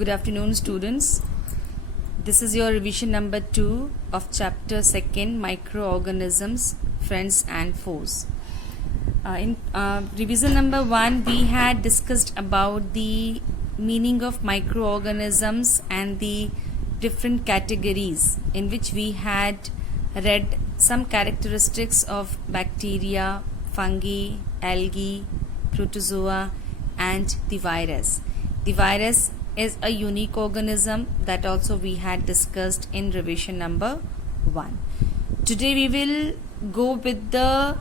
Good afternoon, students. This is your revision number 2 of chapter 2, Microorganisms, Friends and Foes. In revision number 1, we had discussed about the meaning of microorganisms and the different categories, in which we had read some characteristics of bacteria, fungi, algae, protozoa, and the virus. The virus is a unique organism that also we had discussed in revision number 1. Today we will go with the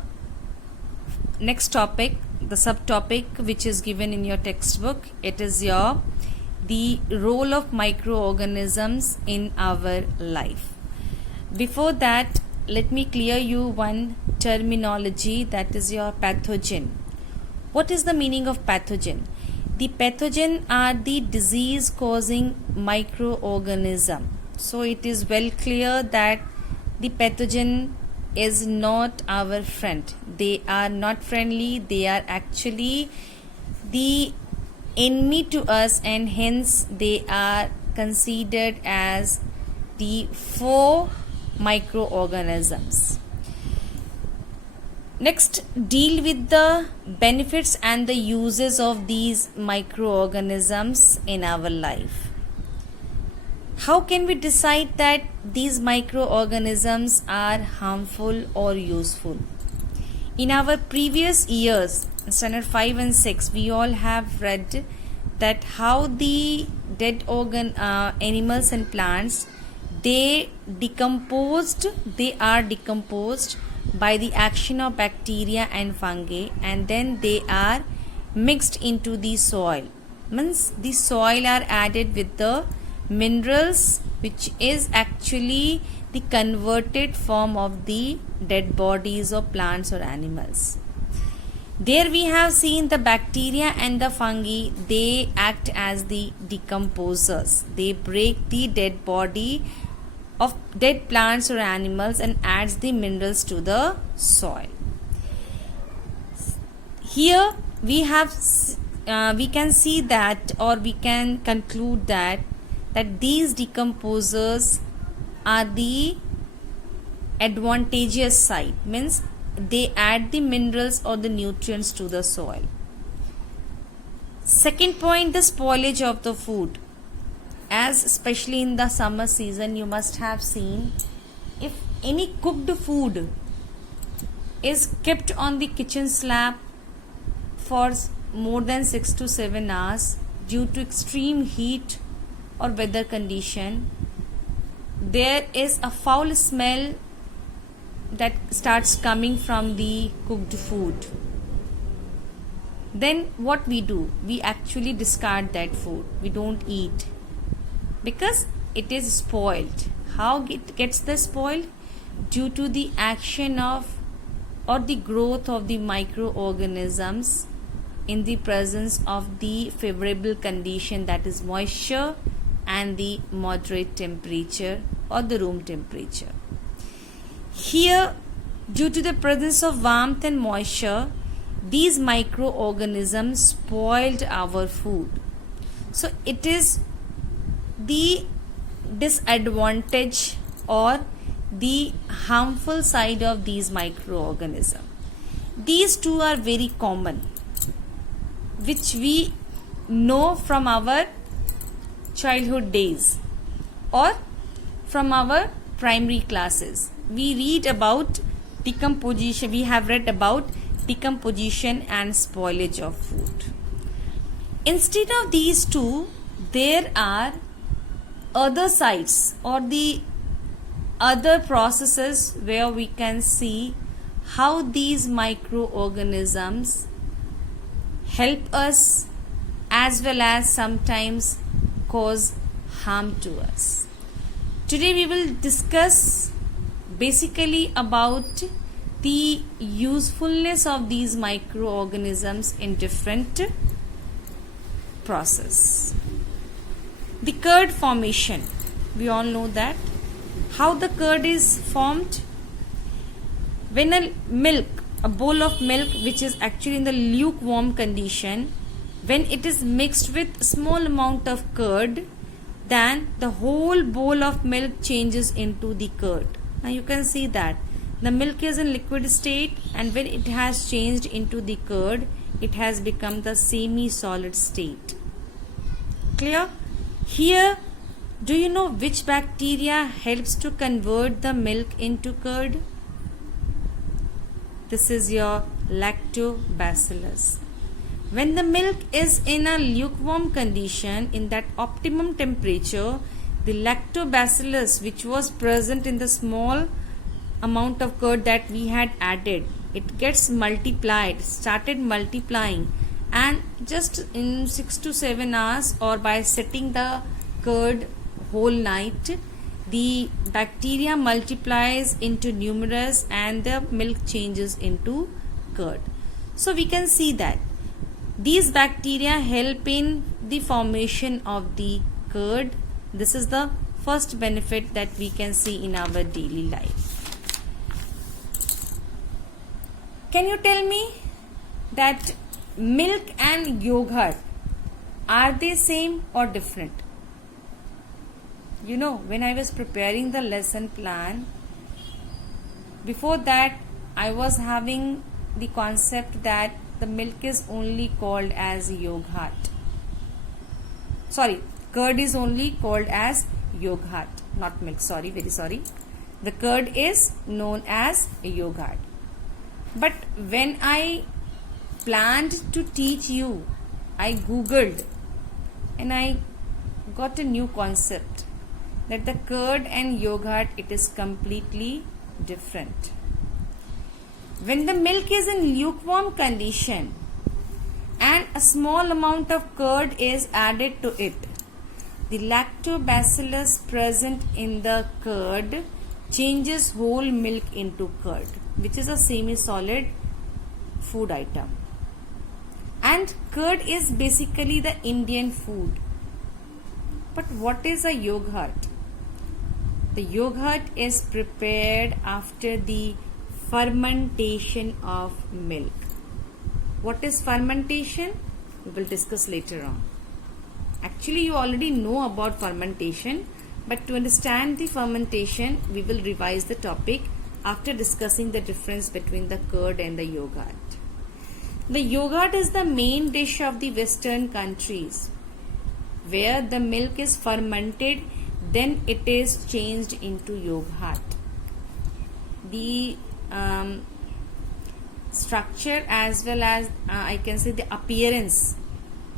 next topic, the subtopic which is given in your textbook. It is the role of microorganisms in our life. Before that, let me clear you one terminology, that is your pathogen. What is the meaning of pathogen? The pathogen are the disease causing microorganism. So it is well clear that the pathogen is not our friend. They are not friendly. They are actually the enemy to us, and hence they are considered as the foe microorganisms. Next, deal with the benefits and the uses of these microorganisms in our life. How can we decide that these microorganisms are harmful or useful? In our previous years, standard 5 and 6, we all have read that how the dead animals and plants, they are decomposed by the action of bacteria and fungi, and then they are mixed into the soil. Means the soil are added with the minerals, which is actually the converted form of the dead bodies of plants or animals. There we have seen the bacteria and the fungi, they act as the decomposers. They break the dead body of dead plants or animals and adds the minerals to the soil. Here we can see that, or we can conclude that these decomposers are the advantageous side, means they add the minerals or the nutrients to the soil. Second point, the spoilage of the food. As especially in the summer season, you must have seen, if any cooked food is kept on the kitchen slab for more than 6 to 7 hours due to extreme heat or weather condition, there is a foul smell that starts coming from the cooked food. Then what we do? We actually discard that food. We don't eat, because it is spoiled. How it gets the spoiled? Due to the action of or the growth of the microorganisms in the presence of the favorable condition, that is moisture and the moderate temperature or the room temperature. Here, due to the presence of warmth and moisture, these microorganisms spoiled our food. So it is the disadvantage or the harmful side of these microorganisms. These two are very common, which we know from our childhood days or from our primary classes. We read about decomposition. We have read about decomposition and spoilage of food. Instead of these two, there are other sides or the other processes where we can see how these microorganisms help us as well as sometimes cause harm to us. Today we will discuss basically about the usefulness of these microorganisms in different process. The curd formation, we all know that. How the curd is formed? When a bowl of milk which is actually in the lukewarm condition, when it is mixed with small amount of curd, then the whole bowl of milk changes into the curd. Now you can see that the milk is in liquid state, and when it has changed into the curd, it has become the semi-solid state. Clear? Here, do you know which bacteria helps to convert the milk into curd? This is your lactobacillus. When the milk is in a lukewarm condition, in that optimum temperature, the lactobacillus, which was present in the small amount of curd that we had added, it gets multiplied, started multiplying, and just in 6 to 7 hours, or by setting the curd whole night, the bacteria multiplies into numerous and the milk changes into curd. So we can see that these bacteria help in the formation of the curd. This is the first benefit that we can see in our daily life. Can you tell me that milk and yogurt, are they same or different? You know, when I was preparing the lesson plan, before that I was having the concept that the milk is only called as yogurt. Sorry, curd is only called as yogurt, not milk. Sorry, very sorry. The curd is known as yogurt. But when I planned to teach you, I googled and I got a new concept that the curd and yogurt, it is completely different. When the milk is in lukewarm condition and a small amount of curd is added to it, the lactobacillus present in the curd changes whole milk into curd, which is a semi-solid food item. And curd is basically the Indian food. But what is a yogurt? The yogurt is prepared after the fermentation of milk. What is fermentation? We will discuss later on. Actually, you already know about fermentation, but to understand the fermentation, we will revise the topic after discussing the difference between the curd and the yogurt. The yogurt is the main dish of the Western countries, where the milk is fermented, then it is changed into yogurt. The structure as well as I can say the appearance,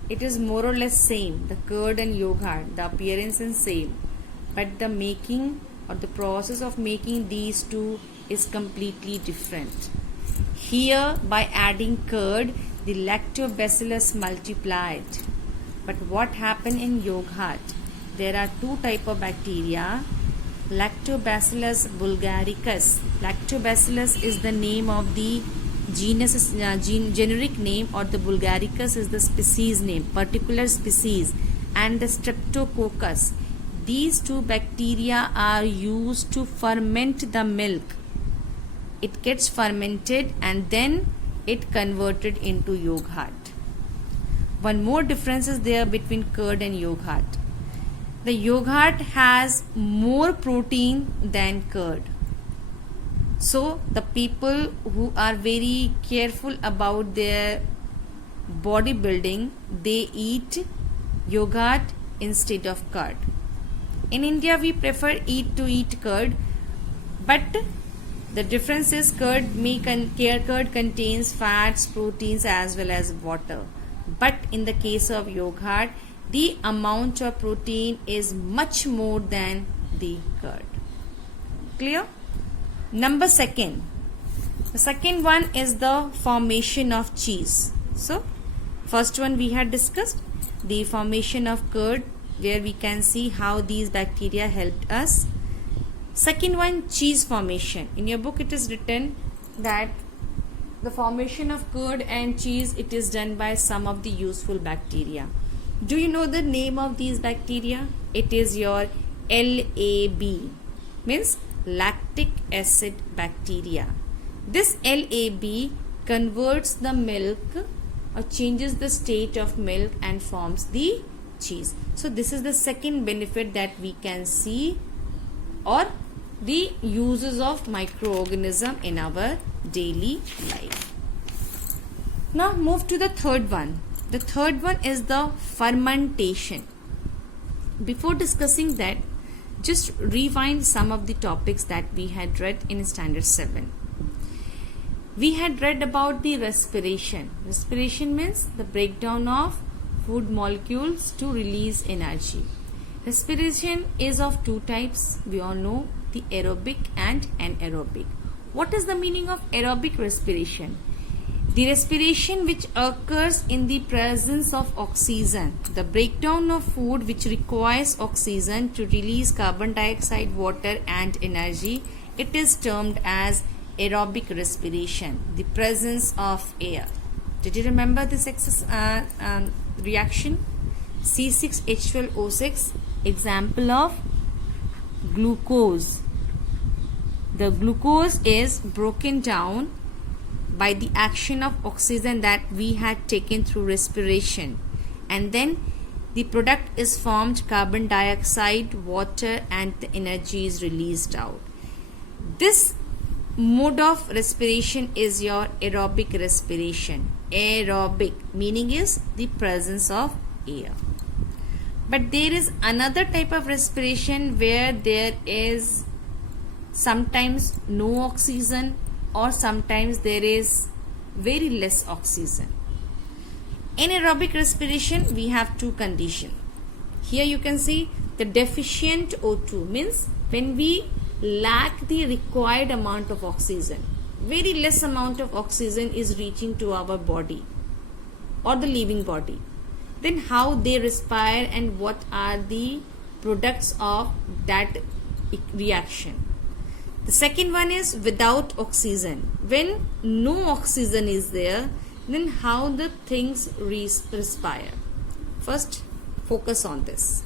it is more or less same. The curd and yogurt, the appearance is same, but the making or the process of making these two is completely different. Here, by adding curd, the lactobacillus multiplied. But what happened in yogurt? There are two type of bacteria. Lactobacillus bulgaricus. Lactobacillus is the name of the genus, generic name, or the bulgaricus is the species name, particular species, and the streptococcus. These two bacteria are used to ferment the milk. It gets fermented and then it converted into yogurt. One more difference is there between curd and yogurt. The yogurt has more protein than curd. So the people who are very careful about their bodybuilding, they eat yogurt instead of curd. In India, we prefer to eat curd, but the difference is curd contains fats, proteins as well as water. But in the case of yogurt, the amount of protein is much more than the curd. Clear? Number second. The second one is the formation of cheese. So, first one we had discussed, the formation of curd, where we can see how these bacteria helped us. Second one, cheese formation. In your book it is written that the formation of curd and cheese, it is done by some of the useful bacteria. Do you know the name of these bacteria? It is your LAB, means lactic acid bacteria. This LAB converts the milk or changes the state of milk and forms the cheese. So this is the second benefit that we can see, or the uses of microorganism in our daily life. Now move to the third one. The third one is the fermentation. Before discussing that, just rewind some of the topics that we had read in standard 7. We had read about the respiration. Respiration means the breakdown of food molecules to release energy. Respiration is of two types. We all know, the aerobic and anaerobic. What is the meaning of aerobic respiration? The respiration which occurs in the presence of oxygen, the breakdown of food which requires oxygen to release carbon dioxide, water and energy, it is termed as aerobic respiration, the presence of air. Did you remember this reaction? C6H12O6, example of glucose. The glucose is broken down by the action of oxygen that we had taken through respiration, and then the product is formed, carbon dioxide, water and the energy is released out. This mode of respiration is your aerobic respiration. Aerobic meaning is the presence of air. But there is another type of respiration where there is sometimes no oxygen, or sometimes there is very less oxygen. In aerobic respiration, we have two conditions. Here you can see the deficient O2 means when we lack the required amount of oxygen, very less amount of oxygen is reaching to our body or the living body. Then how they respire and what are the products of that reaction. The second one is without oxygen. When no oxygen is there, then how the things respire. First, focus on this.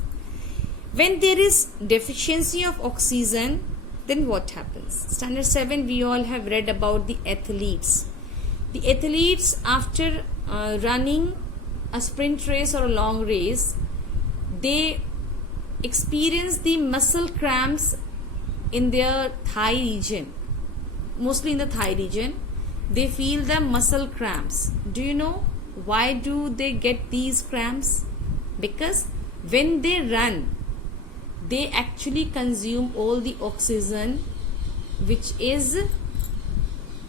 When there is deficiency of oxygen, then what happens? Standard 7, we all have read about the athletes. The athletes, after running a sprint race or a long race, they experience the muscle cramps in their thigh region, mostly in the thigh region. They feel the muscle cramps. Do you know why do they get these cramps? Because when they run, they actually consume all the oxygen which is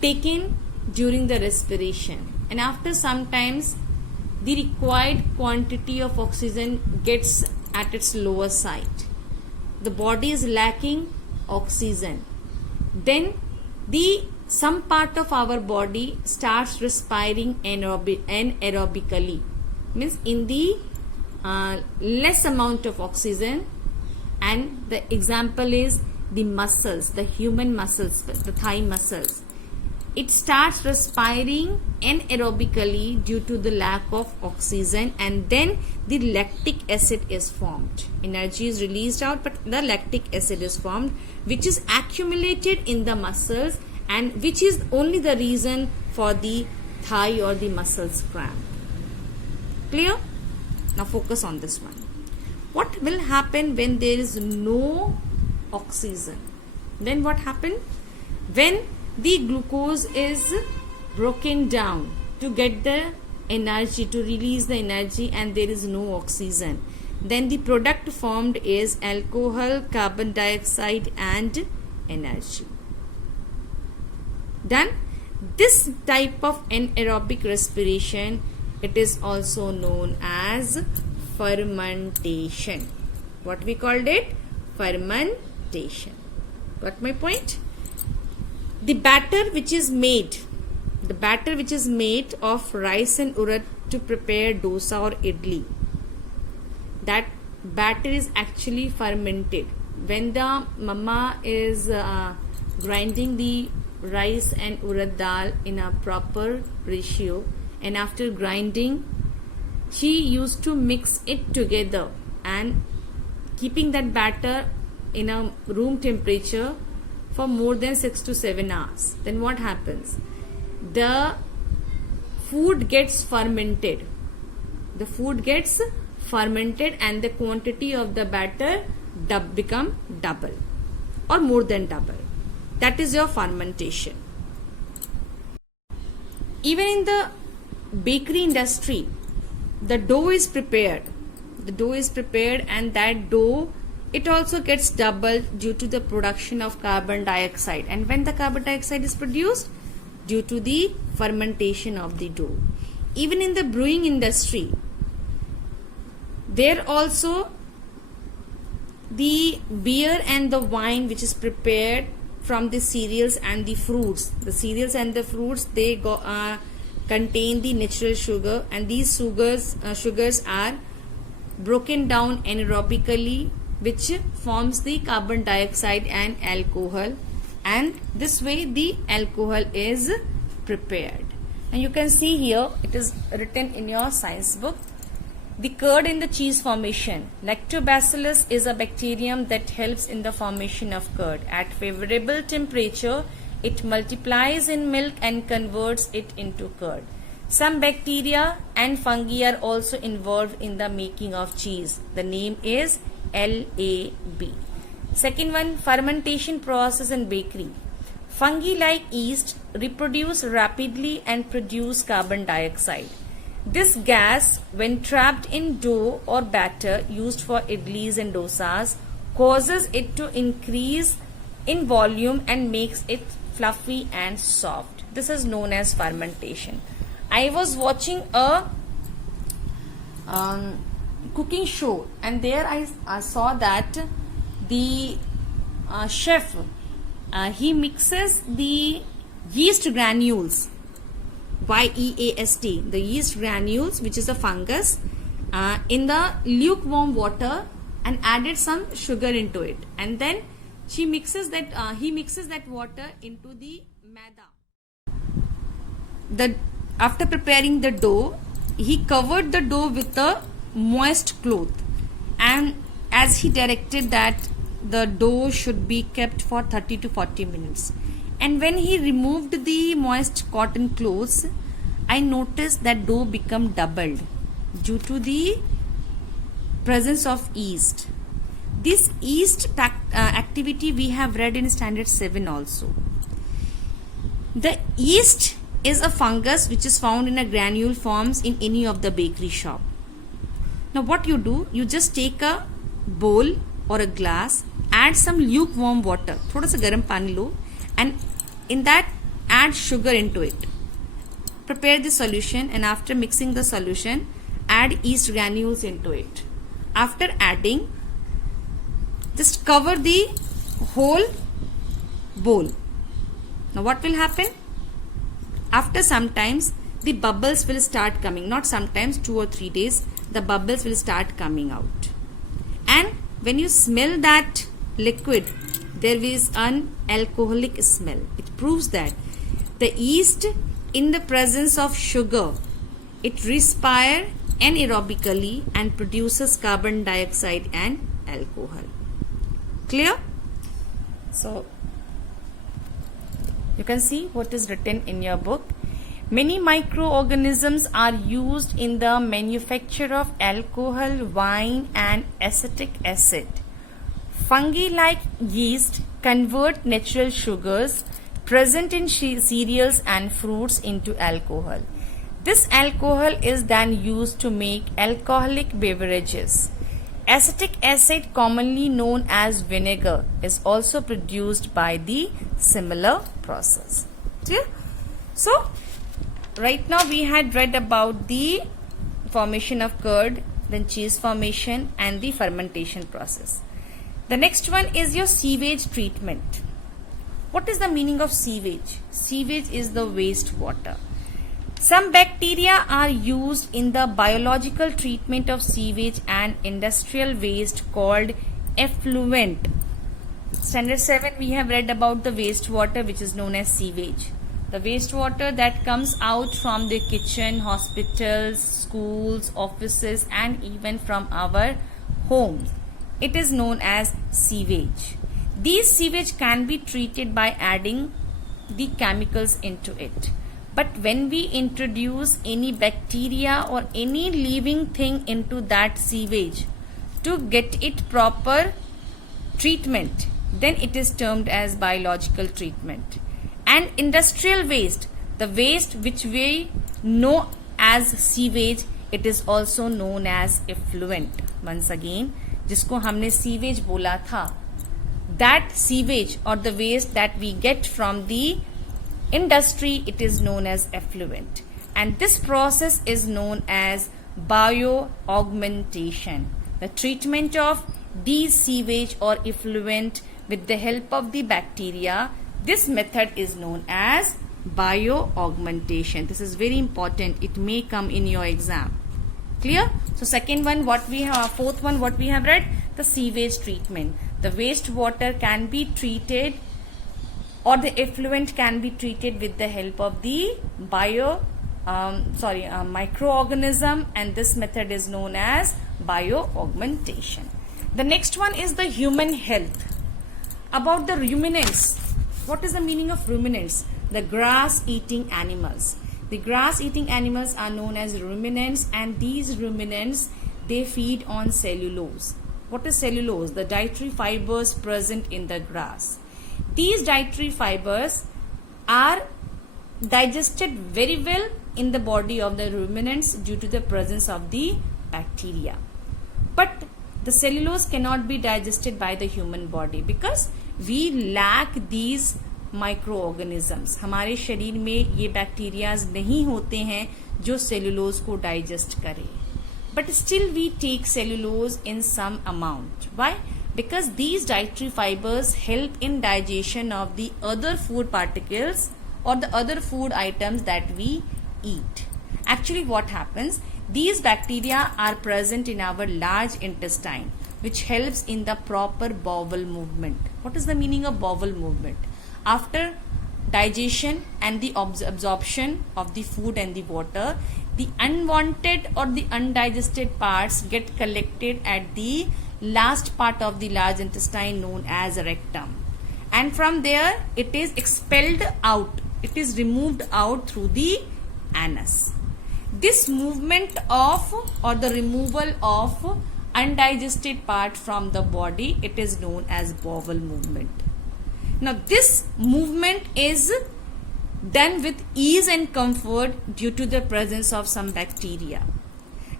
taken during the respiration, and after sometimes the required quantity of oxygen gets at its lower side. The body is lacking oxygen. Then some part of our body starts respiring anaerobically, means in the less amount of oxygen, and the example is the muscles, the human muscles, the thigh muscles. It starts respiring anaerobically due to the lack of oxygen, and then the lactic acid is formed. Energy is released out, but the lactic acid is formed, which is accumulated in the muscles, and which is only the reason for the thigh or the muscles cramp. Clear? Now focus on this one. What will happen when there is no oxygen? Then what happens? When the glucose is broken down to get the energy, to release the energy, and there is no oxygen, then the product formed is alcohol, carbon dioxide and energy. Done? This type of anaerobic respiration, it is also known as fermentation. What we called it? Fermentation. Got my point? The batter which is made of rice and urad to prepare dosa or idli, that batter is actually fermented. When the mama is grinding the rice and urad dal in a proper ratio, and after grinding she used to mix it together and keeping that batter in a room temperature for more than 6 to 7 hours. Then what happens? The food gets fermented. The food gets fermented and the quantity of the batter become double or more than double. That is your fermentation. Even in the bakery industry, the dough is prepared. The dough is prepared, and that dough, it also gets doubled due to the production of carbon dioxide. And when the carbon dioxide is produced? Due to the fermentation of the dough. Even in the brewing industry, there also the beer and the wine which is prepared from the cereals and the fruits. The cereals and the fruits, they contain the natural sugar, and these sugars are broken down anaerobically, which forms the carbon dioxide and alcohol, and this way the alcohol is prepared. And you can see here, it is written in your science book, the curd in the cheese formation. Lactobacillus is a bacterium that helps in the formation of curd. At favorable temperature, it multiplies in milk and converts it into curd. Some bacteria and fungi are also involved in the making of cheese. The name is LAB. Second one, fermentation process in bakery. Fungi like yeast reproduce rapidly and produce carbon dioxide. This gas, when trapped in dough or batter used for idlis and dosas, causes it to increase in volume and makes it fluffy and soft. This is known as fermentation. I was watching a cooking show, and there I saw that the chef, he mixes the yeast granules, YEAST, the yeast granules, which is a fungus, in the lukewarm water and added some sugar into it, and then he mixes that water into the maida. After preparing the dough, he covered the dough with a moist cloth, and as he directed that the dough should be kept for 30 to 40 minutes. And when he removed the moist cotton cloths, I noticed that dough become doubled due to the presence of yeast. This yeast activity we have read in standard 7 also. The yeast is a fungus which is found in a granule forms in any of the bakery shop. Now what you do, you just take a bowl or a glass, add some lukewarm water, thoda sa garam pani lo, and in that add sugar into it. Prepare the solution, and after mixing the solution, add yeast granules into it. After adding, just cover the whole bowl. Now what will happen? After some times, the bubbles will start coming. Not sometimes, 2 or 3 days, the bubbles will start coming out. And when you smell that liquid, there is an alcoholic smell. It proves that the yeast, in the presence of sugar, it respires anaerobically and produces carbon dioxide and alcohol. Clear? So you can see what is written in your book. Many microorganisms are used in the manufacture of alcohol, wine and acetic acid. Fungi like yeast convert natural sugars present in cereals and fruits into alcohol. This alcohol is then used to make alcoholic beverages. Acetic acid, commonly known as vinegar, is also produced by the similar process. Clear? So, right now we had read about the formation of curd, then cheese formation and the fermentation process. The next one is your sewage treatment. What is the meaning of sewage? Sewage is the wastewater. Some bacteria are used in the biological treatment of sewage and industrial waste called effluent. Standard 7 we have read about the wastewater which is known as sewage. The wastewater that comes out from the kitchen, hospitals, schools, offices and even from our homes. It is known as sewage. These sewage can be treated by adding the chemicals into it. But when we introduce any bacteria or any living thing into that sewage to get it proper treatment, then it is termed as biological treatment. And industrial waste, the waste which we know as sewage, it is also known as effluent. Once again, जिसको हमने sewage बोला था, that sewage or the waste that we get from the industry, it is known as effluent. And this process is known as bioaugmentation. The treatment of these sewage or effluent with the help of the bacteria, this method is known as bioaugmentation. This is very important. It may come in your exam. Clear? So second one, what we have, fourth one, what we have read, the sewage treatment. The wastewater can be treated or the effluent can be treated with the help of the microorganism, and this method is known as bioaugmentation. The next one is the human health. About the ruminants. What is the meaning of ruminants? The grass-eating animals. The grass-eating animals are known as ruminants, and these ruminants, they feed on cellulose. What is cellulose? The dietary fibers present in the grass. These dietary fibers are digested very well in the body of the ruminants due to the presence of the bacteria. But the cellulose cannot be digested by the human body because we lack these microorganisms. हमारे शरीर में ये bacterias नहीं होते हैं जो cellulose को digest करें. But still we take cellulose in some amount. Why? Because these dietary fibers help in digestion of the other food particles or the other food items that we eat. Actually what happens? These bacteria are present in our large intestine, which helps in the proper bowel movement. What is the meaning of bowel movement? After digestion and the absorption of the food and the water, the unwanted or the undigested parts get collected at the last part of the large intestine known as rectum, and from there it is expelled out. It is removed out through the anus. This movement of or the removal of undigested part from the body, it is known as bowel movement. Now this movement is done with ease and comfort due to the presence of some bacteria.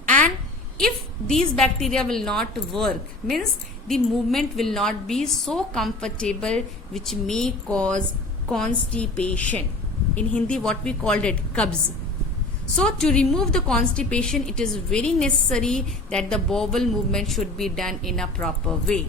And if these bacteria will not work, means the movement will not be so comfortable, which may cause constipation. In Hindi what we called it, kabz. So to remove the constipation, it is very necessary that the bowel movement should be done in a proper way.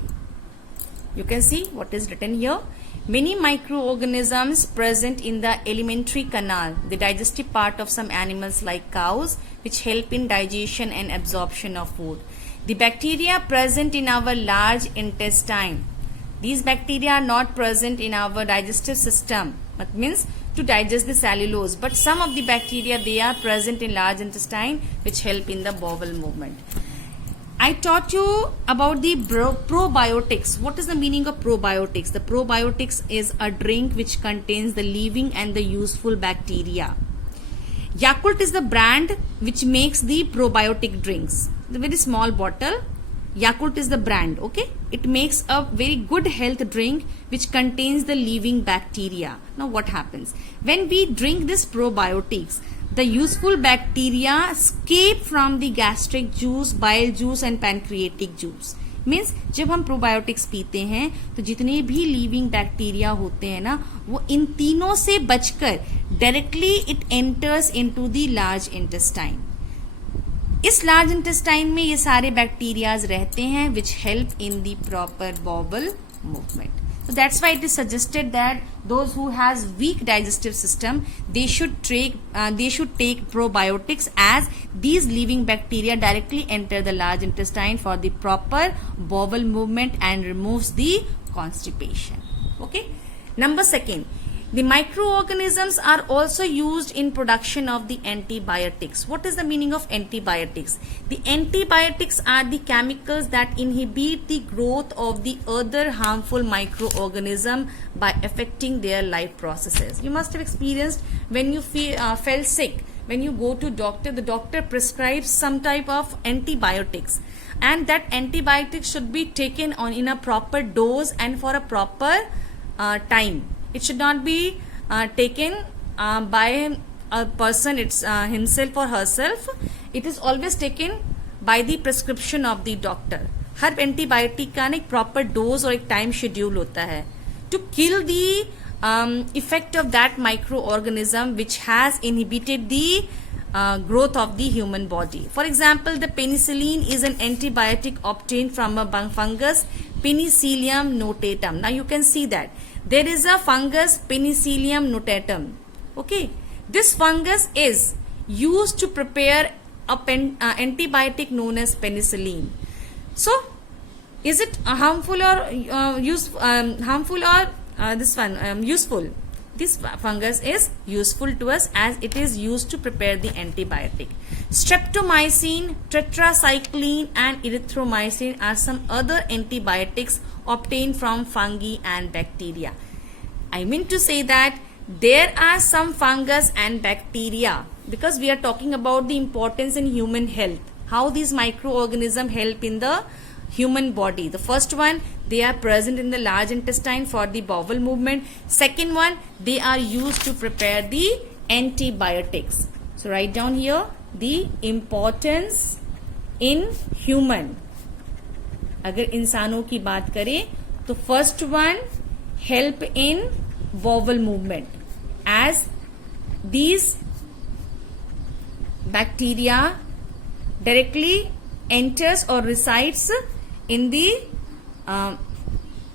You can see what is written here. Many microorganisms present in the alimentary canal, the digestive part of some animals like cows, which help in digestion and absorption of food. The bacteria present in our large intestine. These bacteria are not present in our digestive system. That means to digest the cellulose. But some of the bacteria, they are present in large intestine, which help in the bowel movement. I taught you about the probiotics. What is the meaning of probiotics? The probiotics is a drink which contains the living and the useful bacteria. Yakult is the brand which makes the probiotic drinks. The very small bottle. Yakult is the brand, okay? It makes a very good health drink which contains the living bacteria. Now what happens? When we drink this probiotics, the useful bacteria escape from the gastric juice, bile juice and pancreatic juice. Means जब हम probiotics पीते हैं तो जितने भी living bacteria होते हैं ना, वो इन तीनों से बचकर directly it enters into the large intestine. इस लार्ज इंटेस्टाइन में ये सारे बैक्टीरियाज रहते हैं which help in the proper bowel movement. So that's why it is suggested that those who has weak digestive system, they should take probiotics, as these living bacteria directly enter the large intestine for the proper bowel movement and removes the constipation. Okay. Number second, The microorganisms are also used in production of the antibiotics. What is the meaning of antibiotics? The antibiotics are the chemicals that inhibit the growth of the other harmful microorganism by affecting their life processes. You must have experienced when you felt sick, when you go to doctor, the doctor prescribes some type of antibiotics, and that antibiotic should be taken on in a proper dose and for a proper time. It should not be taken by a person himself or herself. It is always taken by the prescription of the doctor. Her antibiotic का एक proper dose और एक time schedule होता है to kill the effect of that microorganism which has inhibited the growth of the human body. For example, the penicillin is an antibiotic obtained from a fungus, Penicillium notatum. Now you can see that there is a fungus, Penicillium notatum. Okay, this fungus is used to prepare a antibiotic known as penicillin. So is it harmful or useful? This fungus is useful to us as it is used to prepare the antibiotic. Streptomycin, tetracycline and erythromycin are some other antibiotics obtained from fungi and bacteria. I mean to say that there are some fungus and bacteria, because we are talking about the importance in human health, how these microorganisms help in the human body. The first one, they are present in the large intestine for the bowel movement. Second one, they are used to prepare the antibiotics. So write down here the importance in human. अगर इंसानों की बात करें तो first one, help in bowel movement, as these bacteria directly enters or resides in the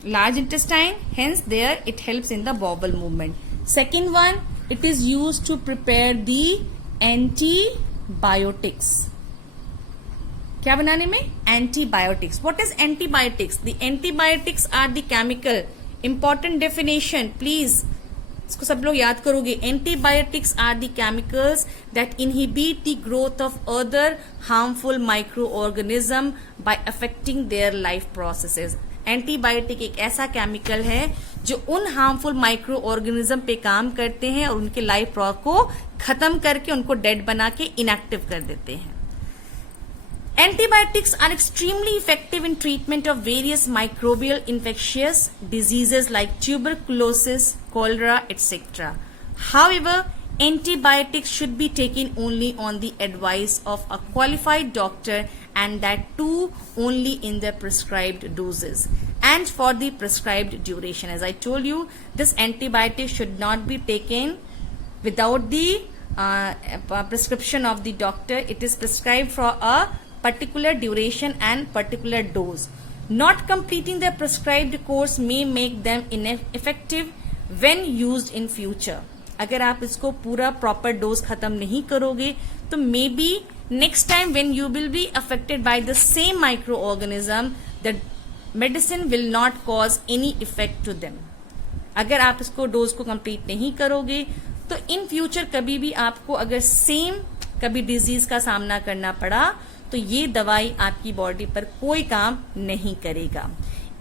large intestine, hence there it helps in the bowel movement. Second one, it is used to prepare the antibiotics. क्या बनाने में? Antibiotics. What is antibiotics? The antibiotics are the chemical. Important definition, please. इसको सब लोग याद करोगे. Antibiotics are the chemicals that inhibit the growth of other harmful microorganism by affecting their life processes. Antibiotic एक ऐसा केमिकल है जो उन हार्मफुल माइक्रो ऑर्गेनिज्म पे काम करते हैं और उनके लाइफ को खत्म करके उनको डेड बना के इनएक्टिव कर देते हैं. Antibiotics are extremely effective in treatment of various microbial infectious diseases like tuberculosis, cholera, etc. However, antibiotics should be taken only on the advice of a qualified doctor, and that too only in the prescribed doses and for the prescribed duration. As I told you, this antibiotic should not be taken without the prescription of the doctor. It is prescribed for a particular duration and particular dose. Not completing the prescribed course may make them ineffective when used in future. अगर आप इसको पूरा proper dose खत्म नहीं करोगे तो maybe next time when you will be affected by the same microorganism the medicine will not cause any effect to them. अगर आप इसको डोज को कंप्लीट नहीं करोगे तो इन फ्यूचर कभी भी आपको अगर सेम कभी डिजीज का सामना करना पड़ा तो ये दवाई आपकी बॉडी पर कोई काम नहीं करेगा.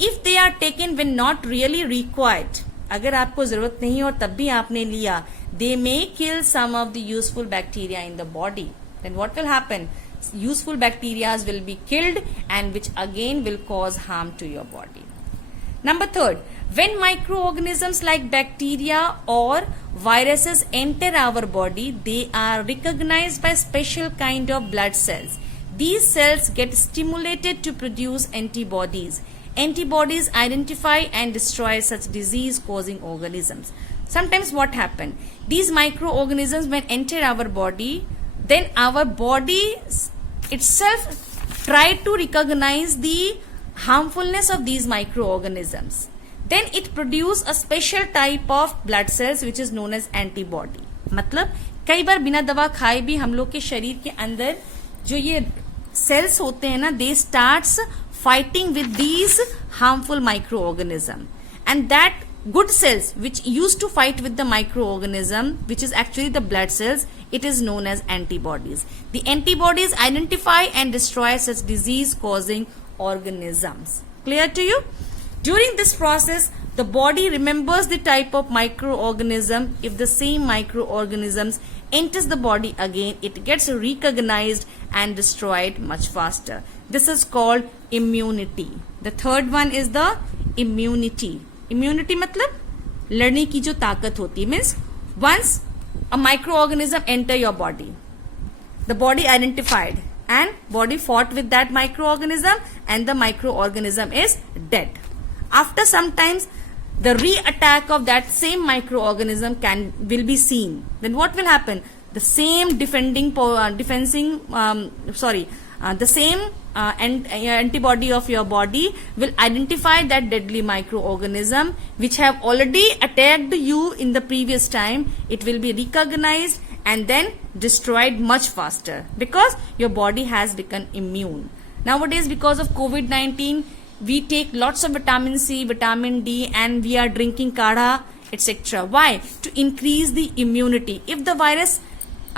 If they are taken when not really required, अगर आपको जरूरत नहीं और तब भी आपने लिया, they may kill some of the useful bacteria in the body. Then what will happen? Useful bacterias will be killed and which again will cause harm to your body. Number third, when microorganisms like bacteria or viruses enter our body, they are recognized by special kind of blood cells. These cells get stimulated to produce antibodies. Antibodies identify and destroy such disease-causing organisms. Sometimes what happen? These microorganisms when enter our body, then our body itself try to recognize the harmfulness of these microorganisms. Then it produce a special type of blood cells which is known as antibody. मतलब कई बार बिना दवा खाए भी हम लोग के शरीर के अंदर जो ये सेल्स होते हैं ना, they starts fighting with these harmful microorganism, and that good cells which used to fight with the microorganism, which is actually the blood cells, it is known as antibodies. The antibodies identify and destroy such disease causing organisms. Clear to you? During this process, the body remembers the type of microorganism. If the same microorganisms enters the body again, it gets recognized and destroyed much faster. This is called immunity. The third one is the immunity. Immunity मतलब लड़ने की जो ताकत होती है, means once a microorganism enter your body, the body identified and body fought with that microorganism and the microorganism is dead. After some times, the re-attack of that same microorganism will be seen. Then what will happen? The same antibody of your body will identify that deadly microorganism which have already attacked you in the previous time. It will be recognized and then destroyed much faster because your body has become immune. Nowadays, because of COVID-19, we take lots of vitamin C, vitamin D, and we are drinking kadha, etc. Why? To increase the immunity. If the virus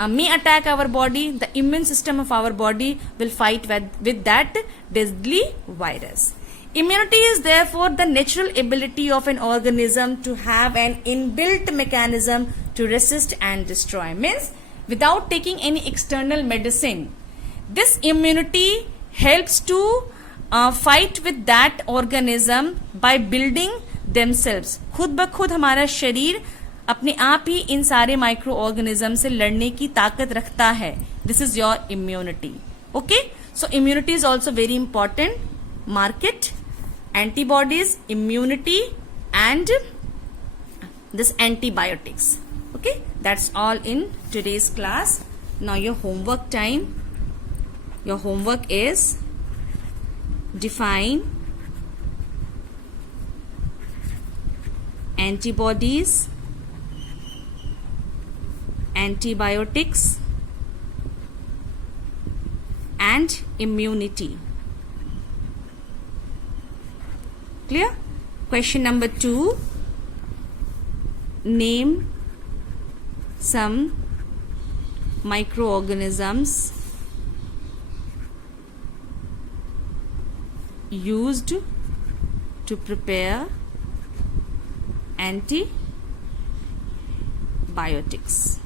may attack our body, the immune system of our body will fight with that deadly virus. Immunity is therefore the natural ability of an organism to have an inbuilt mechanism to resist and destroy. Means without taking any external medicine, this immunity helps to fight with that organism by building themselves. खुद ब खुद हमारा शरीर अपने आप ही इन सारे micro organism से लड़ने की ताकत रखता है. This is your immunity. Okay, so immunity is also very important. Market, antibodies, immunity, and this antibiotics. Okay, that's all in today's class. Now your homework time. Your homework is define antibodies, antibiotics, and immunity. Clear? Question number 2. Name some microorganisms used to prepare antibiotics.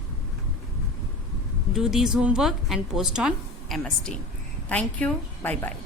Do these homework and post on MS Team. Thank you. Bye bye.